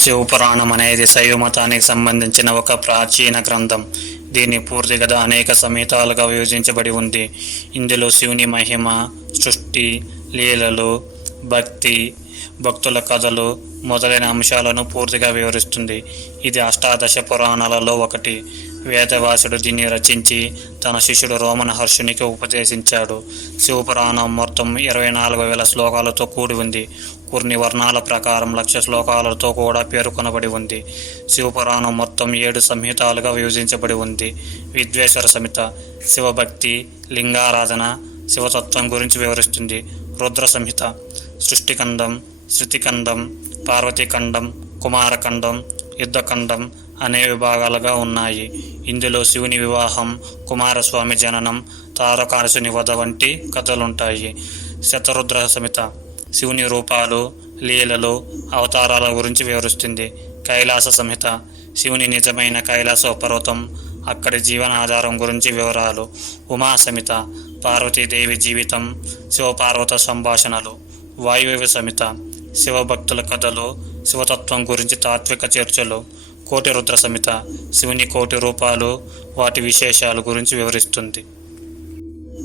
శివపురాణం అనేది శైవ మతానికి సంబంధించిన ఒక ప్రాచీన గ్రంథం. దీని పూర్తి కథ అనేక సంహితాలుగా విభజించబడి ఉంది. ఇందులో శివుని మహిమ, సృష్టి, లీలలు, భక్తి, భక్తుల కథలు మొదలైన అంశాలను పూర్తిగా వివరిస్తుంది. ఇది అష్టాదశ పురాణాలలో ఒకటి. వేదవ్యాసుడు దీన్ని రచించి తన శిష్యుడు రోమహర్షునికి ఉపదేశించాడు. శివపురాణం మొత్తం 24,000 శ్లోకాలతో కూడి ఉంది. కొన్ని వర్ణాల ప్రకారం 1,00,000 శ్లోకాలతో కూడా పేర్కొనబడి ఉంది. శివపురాణం మొత్తం 7 సంహితాలుగా విభజించబడి ఉంది. విద్వేశ్వర సంహిత శివభక్తి, లింగారాధన, శివతత్వం గురించి వివరిస్తుంది. రుద్ర సంహిత సృష్టిఖండం, శృతిఖండం, పార్వతీఖండం, కుమారఖండం, యుద్ధఖండం అనే విభాగాలుగా ఉన్నాయి. ఇందులో శివుని వివాహం, కుమారస్వామి జననం, తారకాసుని వధ వంటి కథలుంటాయి. శతరుద్ర సంహిత శివుని రూపాలు, లీలలు, అవతారాల గురించి వివరిస్తుంది. కైలాస సంహిత శివుని నిజమైన కైలాస పర్వతం, అక్కడి జీవనాధారం గురించి వివరాలు. ఉమా సంహిత పార్వతీదేవి జీవితం, శివపార్వత సంభాషణలు. వాయువ్య సంహిత శివభక్తుల కథలు, శివతత్వం గురించి తాత్విక చర్చలు. కోటి రుద్ర సంహిత శివుని కోటి రూపాలు, వాటి విశేషాల గురించి వివరిస్తుంది.